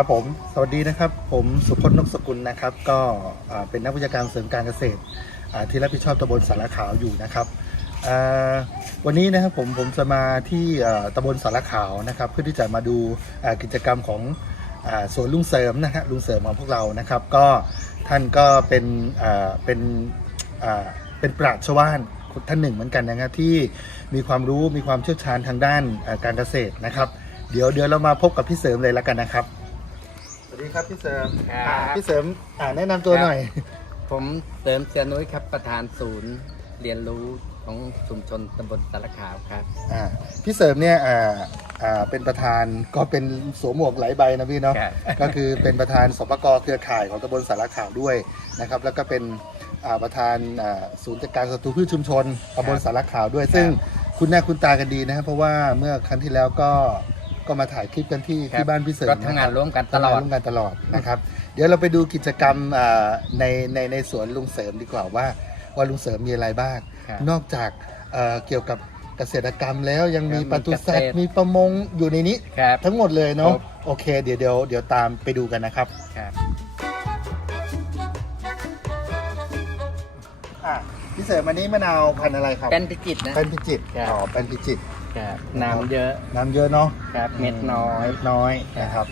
ครับผม สวัสดีนะครับ ผมสุพจน์นกสกุลนะครับ ก็เป็นนักวิชาการเสริมการเกษตรที่รับผิดชอบตำบลสารขาวอยู่นะครับ วันนี้นะครับผมผมจะมาที่ตำบลสารขาวนะครับ เพื่อที่จะมาดูกิจกรรมของอสวนลุงเสริมนะฮะลุงเสริมของพวกเรานะครับ ก็ท่านก็เป็นเป็นเป็นปราชญ์ชาวบ้านท่านหนึ่งเหมือนกันนะครับที่มีความรู้มีความเชี่ยวชาญทางด้านการเกษตรนะครับ เดี๋ยวเดี๋ยวเรามาพบกับพี่เสริมเลยแล้วกันนะครับ วัสดีครับพี่เสริมครับอ่าพี่เสริมอ่าแนะนำตัวหน่อย ผมเสริมเสียนุ้ยครับประธานศูนย์เรียนรู้ของชุมชนตำบลสารขาวครับ อ่าพี่เสริมเนี่ยอ่าอ่าเป็นประธานก็เป็นสวมหมวกหลายใบนะพี่เนาะครับก็คือเป็นประธานสปกเครือข่ายของตำบลสารขาวด้วยนะครับแล้วก็เป็นอ่าประธานอ่าศูนย์จัดการศัตรูพืชชุมชนตำบลสารขาวด้วย ซึ่งคุณหน้าคุณตากันดีนะครับเพราะว่าเมื่อครั้งที่แล้วก็ ก็มาถ่ายคลิปกันที่ครับที่บ้านพี่เสริมก็นะทำงาคนรับร่วมกันตลอดทำงานร่วมกันตลอดนะครับ เดี๋ยวเราไปดูกิจกรรมอ่าในในในสวนลุงเสริมดีกว่าว่า ว่าลุงเสริมมีอะไรบ้างครับนอกจากเอ่อเกี่ยวกับเกษตรกรรมแล้วยังมีครับปศุสัตมีว์เกษตรมีประมงอยู่ในนี้ครับทั้งหมดเลยเนาะครับโอเค เดี๋ยวเดี๋ยวเดี๋ยวตามไปดูกันนะครับครับอะพี่เสริมอันนี้มะนาวพันธุ์อะไรครับเป็นพิจิตรนะเป็นพิจิตรครับอ๋อเป็นพิจิตร ครับน้ำเยอะน้ำเยอะเนาะครับเม็ดน้อยเม็ดน้อยนะครับ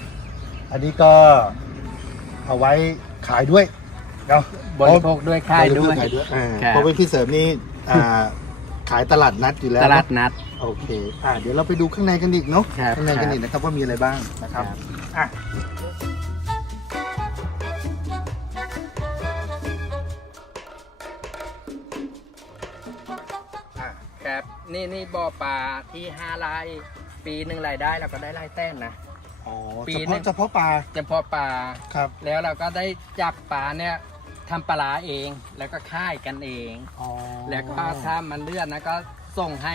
อันนี้ก็เอาไว้ขายด้วยเนาะบริโภคด้วยค่ายด้วยขายด้วยอ่าครับเพราะเป็นพี่เสริมนี่อ่าขายตลาดนัดอยู่แล้วตเนอะลาดนัดโอเคอ่าเดี๋ยวเราไปดูข้างในกันอีกเนาะครับข้างในกันอีกนะครับว่ามีอะไรบ้างนะครับครับอะอะ นี่นี่บ่อปลาที่ห้าไร่ปีหนึ่งรายได้เราก็ได้ไร่แต้มนะ อ๋อปีเฉหนึ่พาะง เฉพาะปลาเฉพาะปลาครับแล้วเราก็ได้จับปลาเนี่ยทำปลาร้าเองแล้วก็ค่ายกันเอง อ๋อแล้วก็ถ้ามันเลื่อนนะก็ส่งให้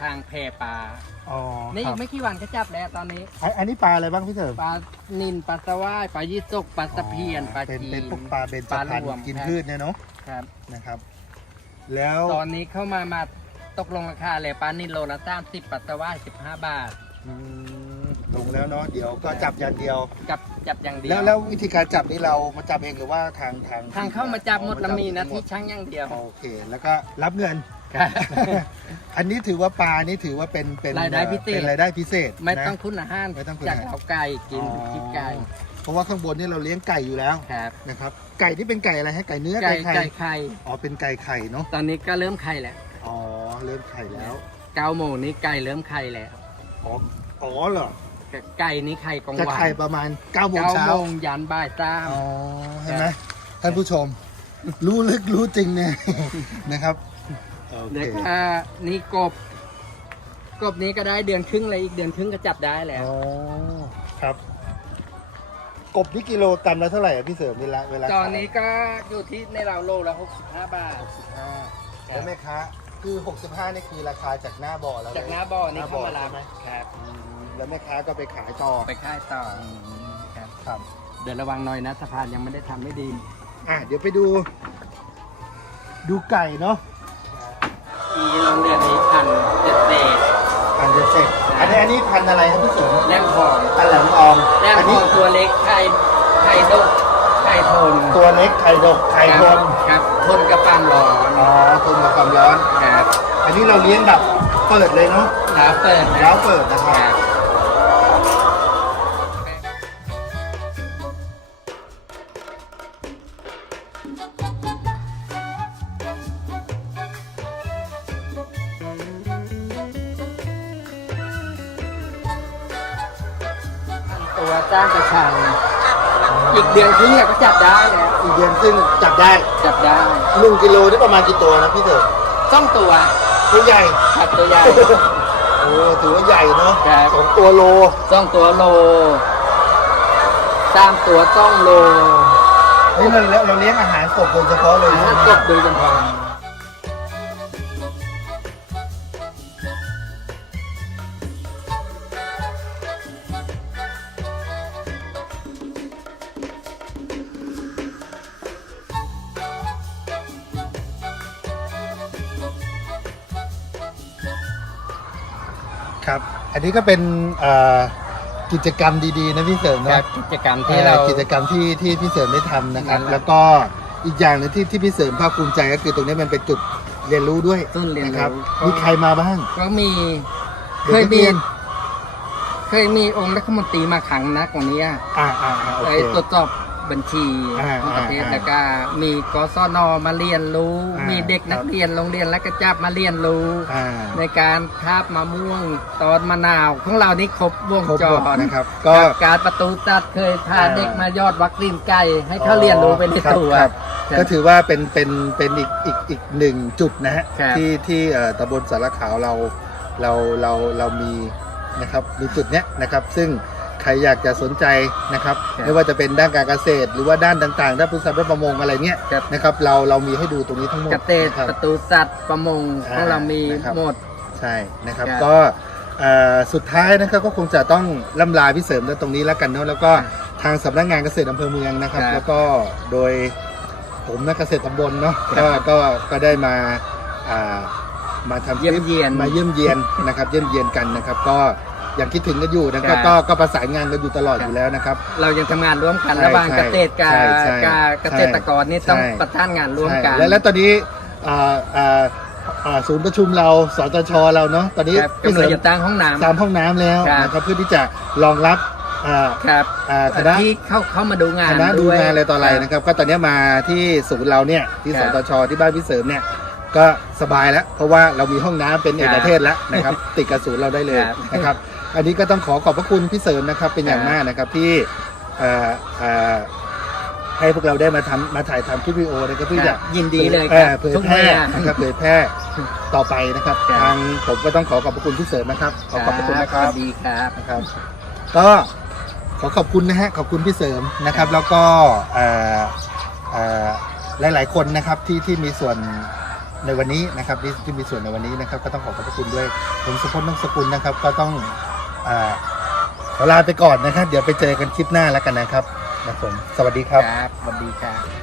ทางแพปลาอ๋อนี่คอีรับกไม่กี่วันก็จับแล้วตอนนี้อันอันนี้ปลาอะไรบ้างพี่เสริมปลานินปลาสวายปลายี่สกปลาตะเพียนปลาเป็นจีเป็นนพวกปลาเบญจปลาพรรณรวมกินครับพืชเนี่ยเนาะครับ นะครับ แล้วตอนนี้เข้ามามา ตกลงราคาเลยปลานินโลละสามสิบปลาสวายสิบห้าบาท อืมถูกแล้วเนาะเดี๋ยวก็จับอย่างเดียวจับจับอย่างเดียแล้ววแล้ววิธีการจับนี่เรามาจับเองหรือว่าทางทางทางเข้ามาจับหมดอ๋อละมีนะหมที่ดช่างอย่างเดียวโอเค แล้วก็รับเงิน ครับ อันนี้ถือว่าปลานี่ถือว่าเป็นเป็นรายได้พิเศษเป็นรายได้พิเศษไม่นะ ต้องคุณอาหารไม่ต้องคุณจากอาหารเอาไก่กินอ๋อกินไก่เพราะว่าข้างบนนี่เราเลี้ยงไก่อยู่แล้วครับนะครับ ไก่ที่เป็นไก่อะไรฮะไก่เนื้อไก่ไก่ไข่ไก่ไข่อ๋อเป็นไก่ไข่เนาะตอนนี้ก็เริ่มไข่แล้วอ๋อ เริ่มไข่แล้วเก้าโมงนี้ไก่เริ่มไข่แล้วอ๋ออ๋อเหรอไก่นี้ไข่กลางจะวันไข่ประมาณ9โมงเก้าเช้าโมงยันบ่ายสาม อ๋อเห็นไหมท่านผู้ชม รู้ลึกรู้จริงเนี่ย นะครับโอเดี๋ยวเคก็นี่กบ กบนี้ก็ได้เดือนครึ่งเลยอีกเดือนครึ่งก็จับได้แล้ว อ๋อครับ กบนี่กิโลกรัมละเท่าไหร่อะพี่เสริมเวลาเวลาตอนนี้ก็อยู่ที่ในเราโลละ65 บาท65แล้วแม่ค้า คือ 65นี่คือราคาจากหน้าบ่อแล้วจากหน้าบ่อนี่เข้ามารับใช่ไหมครับอืมแล้วแม่ค้าก็ไปขายต่อไปค่ายต่ออืมครับครับเดี๋ยวระวังหน่อยนะสะพานยังไม่ได้ทำไม่ดี อะเดี๋ยวไปดู ดูไก่เนาะปีโรงเรือนนี้พันเจ็ดเศษพันเจ็ดเสร็จอันนี้อันนี้พันอะไรครับพี่เสริมแลมทองพันแหลมทองแลมอันทนี้องตัวเล็กไข่ไข่ดกไข่ทนตัวเล็กไข่ดกไข่ทนครับทนกับความร้อนอ๋อทนกับความร้อนครับ อันนี้เราเลี้ยงแบบเปิดเลยเนาะแล้วเปิดนะแล้วเปิดนะคครับรับ ตัวจ้างกระชังอีกเดือนครึ่งเนี่ยก็จับได้แล้วอีกเดือนครึ่งจับได้จับได้หนึ่งกิโลได้ประมาณกี่ตัวนะพี่เสริมต้องตัว ตัวใหญ่ขัดตัวใหญ่ โอ้ถือว่าใหญ่เนาะครับ สองตัวโลต้องตัวโลสามตัวต้องโลนี่เราเราเลี้ยงอาหารกบโดยเฉพาะเลยอาหารกบโดยเฉพาะ ครับ อันนี้ก็เป็นเอ่อกิจกรรมดีๆนะพี่เสริมครันะบกิจกรรมที่ที่เราเรากิจกรรมที่ที่พี่เสริมได้ทำนะครับนั่นแหละแล้วก็อีกอย่างหนึงที่ที่พี่เสริมภาคภูมิใจก็คือตรงนี้มันเป็นจุดเรียนรู้ด้วยต้นเรียนนะครับรู้มีใครมาบ้างก็มีเด็กเคยนักมีเรียนเคยมีองค์รัฐมนตรีมาครั้งนะกว่านี้อ่าอ่าอ่าโอไอ้เคตรวจสอบ บัญชีอ่าของประเทศอ่าแล้วก็มีกศนมาเรียนรู้อ่ามีมีเด็กนักเรียนโรงเรียนและก็จับมาเรียนรู้อ่าในการทาบมะม่วงตอนมะนาวของเรานี่ครบวงครบจหมดรนะครับ ก็การประตูตัดเคยพาอ่าเด็กมายอดวัคซีนไก่ให้เขาเรียนรู้ไปในครับตัวครับครับก็ถือว่าเป็นเป็นเป็นอีกอีกอีกหนึ่งจุดนะฮะครับที่ที่เอ่อตำบลสารขาวเราเราเราเรามีนะครับมีจุดเนี้ยนะครับ ซึ่งใค รอยากจะสนใจนะครับไม่ว่าจะเป็นด้านการเกษตร หรือว่าด้านต่างๆด้านปศุสัตว์ด้านประมงอะไรเนี้ยครับ นะครับเราเรามีให้ดูตรงนี้ทั้งหมดเกษตรนะครับประตูสัตว์ประมงอ่าของเรามีนะครับ หมด ใช่นะครับครับก็เอ่อสุดท้ายนะครับก็คงจะต้องล่ำลาพี่เสริมตรงนี้แล้วกันเนาะแล้วก็ทางสำนักงานเกษตรอำเภอเมืองนะครับ ครับแล้วก็โดยผมนักเกษตรตำบลเนาะครัก็บก็ก็ได้มาอ่ามาทำคเยี่ยมลิปเยียน มาเยี่ยมเยียนนะครับ เยี่ยมเยียนกันนะครับ ก็ ยังคิดถึงกันอยู่นะครัก็บก็ก็ประสานงานกันอยู่ตลอดครับอยู่แล้วนะครับ เรายังทำงานร่วมกันใช่ระหว่างใช่เกษตรกับใช่ใช่กับเกษตรกรนี่ต้องใช่ ประสานงานร่วมกัน ใช่และและตอนนี้อ่าอ่าอ่าศูนย์ประชุมเราสตชเราเนาะตอนนี้ครับพี่กำเสลัริงมจะตั้งห้องน้ำ สามห้องน้ำแล้วครับ นะครับเพื่อที่จะรองรับอ่า ครับอ่าคณะ ที่เข้าเข้ามาดูงานคณะดูวยงานอะไรต่ออะไรนะครับ ก็ตอนนี้มาที่ศูนย์เราเนี่ยที่คสรับตชที่บ้านพี่เสริมเนี่ยก็สบายแล้ว เพราะว่าเรามีห้องน้ำเป็นเอกเทศแล้วนะครับ ติดกับศูนย์เราได้เลยครับ นะครับ อันนี้ก็ต้องขอขอบพระคุณพี่เสริมนะครับเป็นอย่างครับมากนะครับที่เอ่อเอ่อให้พวกเราได้มาทำมาถ่ายทำคลิปวิดีโอนะครับเพื่อคจะรับยินดีเลยเอครัอบเผยทุกแพร่เมื่อ นะครับเผยแพร่ต่อไปนะครับ ครับ ทางผมก็ต้องขอขอบพระคุณพี่เสริมนะครับขอขอบพระคุณนะคสรับวัสดีครับ นะครับก็ขอขอบคุณนะฮะขอบคุณพี่เสริมนะครับ แล้วก็เอ่อเอ่อหลาย ๆ คนนะครับที่ที่มีส่วนในวันนี้นะครับที่ที่มีส่วนในวันนี้นะครับ ก็ต้องขอขอบพระคุณด้วยผมสุพจน์นกสกุลนะครับ ก็ต้องเอ่อ ขอลาไปก่อนนะครับ เดี๋ยวไปเจอกันคลิปหน้าแล้วกันนะครับนะผมสวัสดีครับ ครับสวัสดีครับ